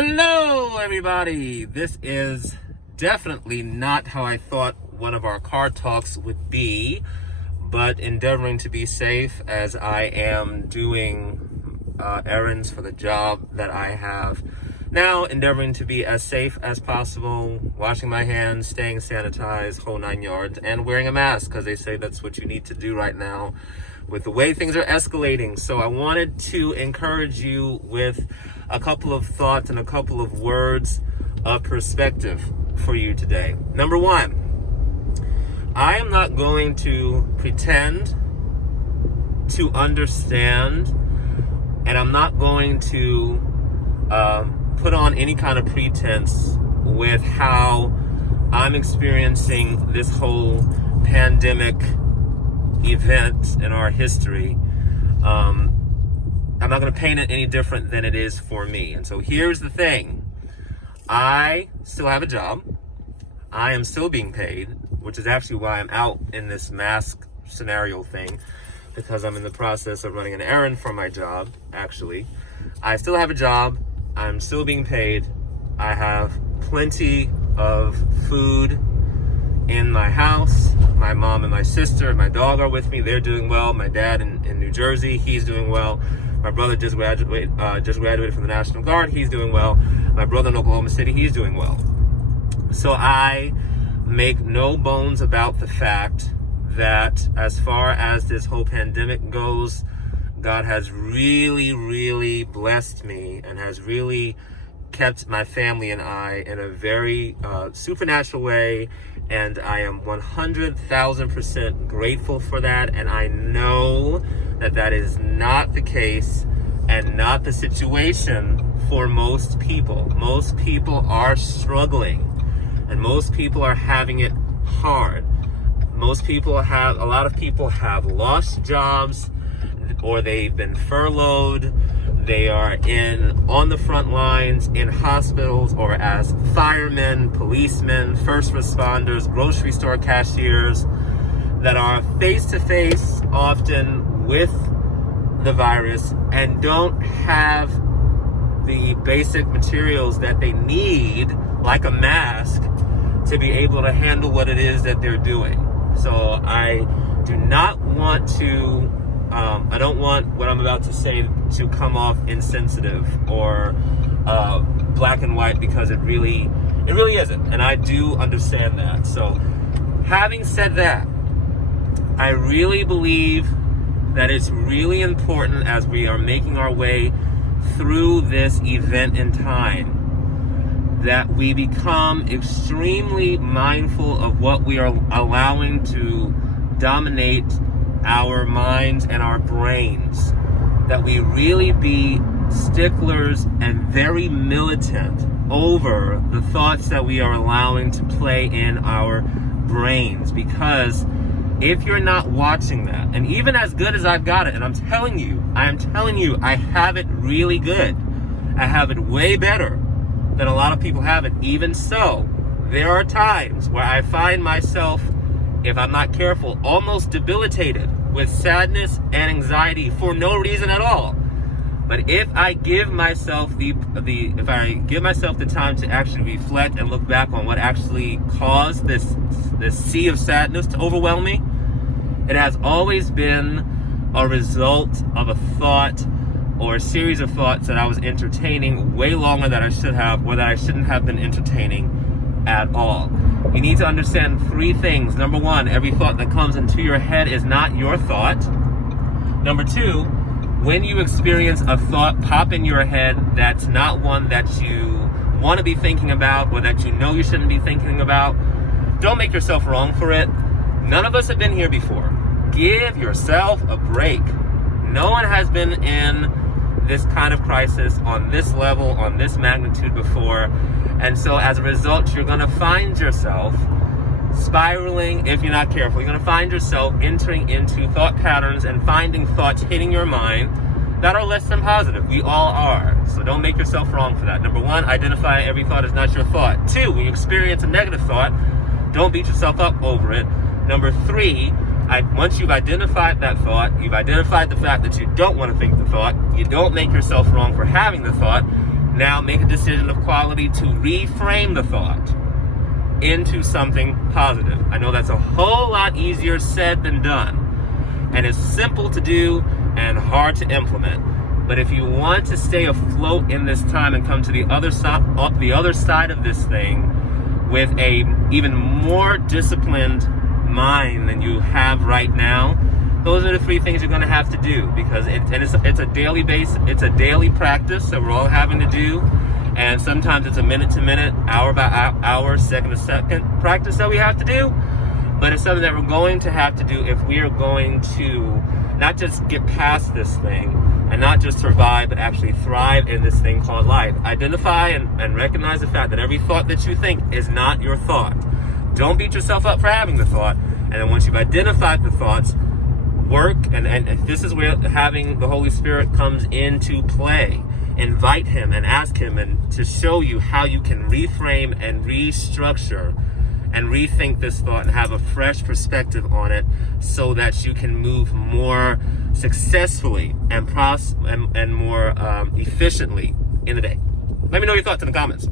Hello, everybody. This is definitely not how I thought one of our car talks would be, but endeavoring to be safe as I am doing errands for the job that I have now, endeavoring to be as safe as possible, washing my hands, staying sanitized, whole 9 yards, and wearing a mask because they say that's what you need to do right now with the way things are escalating. So I wanted to encourage you with a couple of thoughts and a couple of words of perspective for you today. Number one, I am not going to pretend to understand, and I'm not going to put on any kind of pretense with how I'm experiencing this whole pandemic event in our history. I'm not going to paint it any different than it is for me. And so here's the thing. I still have a job. I am still being paid, which is actually why I'm out in this mask scenario thing, because I'm in the process of running an errand for my job, actually. I still have a job. I'm still being paid. I have plenty of food in my house. My mom and my sister and my dog are with me. They're doing well. My dad in New Jersey, he's doing well. My brother just graduated from the National Guard. He's doing well. My brother in Oklahoma City, he's doing well. So I make no bones about the fact that as far as this whole pandemic goes, God has really, really blessed me and has really kept my family and I in a very supernatural way. And I am 100,000% grateful for that. And I know that that is not the case and not the situation for most people. Most people are struggling and most people are having it hard. A lot of people have lost jobs, or they've been furloughed. They are on the front lines in hospitals, or as firemen, policemen, first responders, grocery store cashiers that are face to face often with the virus and don't have the basic materials that they need, like a mask, to be able to handle what it is that they're doing. So I do not want to I don't want what I'm about to say to come off insensitive or black and white, because it really isn't. And I do understand that. So having said that, I really believe that it's really important as we are making our way through this event in time that we become extremely mindful of what we are allowing to dominate our minds and our brains, that we really be sticklers and very militant over the thoughts that we are allowing to play in our brains. Because if you're not watching that, and even as good as I've got it, and I'm telling you, I have it really good. I have it way better than a lot of people have it. Even so, there are times where I find myself, if I'm not careful, almost debilitated with sadness and anxiety for no reason at all. But if I give myself the time to actually reflect and look back on what actually caused this sea of sadness to overwhelm me, it has always been a result of a thought or a series of thoughts that I was entertaining way longer than I should have, or that I shouldn't have been entertaining at all. You need to understand three things. Number one, every thought that comes into your head is not your thought. Number two, when you experience a thought pop in your head that's not one that you want to be thinking about, or that you know you shouldn't be thinking about, don't make yourself wrong for it. None of us have been here before. Give yourself a break. No one has been in this kind of crisis on this level, on this magnitude before. And so as a result, you're going to find yourself spiraling if you're not careful. You're going to find yourself entering into thought patterns and finding thoughts hitting your mind that are less than positive. We all are. So don't make yourself wrong for that. Number one, identify every thought is not your thought. Two, when you experience a negative thought, don't beat yourself up over it. Number three, once you've identified that thought, you've identified the fact that you don't want to think the thought, you don't make yourself wrong for having the thought. Now make a decision of quality to reframe the thought into something positive. I know that's a whole lot easier said than done, and it's simple to do and hard to implement. But if you want to stay afloat in this time and come to the other side of this thing with a even more disciplined mind than you have right now, those are the 3 things you're going to have to do, because it's a daily it's a daily practice that we're all having to do, and sometimes it's a minute to minute, hour by hour, second to second practice that we have to do. But it's something that we're going to have to do if we are going to not just get past this thing and not just survive, but actually thrive in this thing called life. Identify and recognize the fact that every thought that you think is not your thought. Don't beat yourself up for having the thought. And then once you've identified the thoughts, work, and this is where having the Holy Spirit comes into play. Invite him and ask him and to show you how you can reframe and restructure and rethink this thought and have a fresh perspective on it, so that you can move more successfully and more efficiently in the day. Let me know your thoughts in the comments.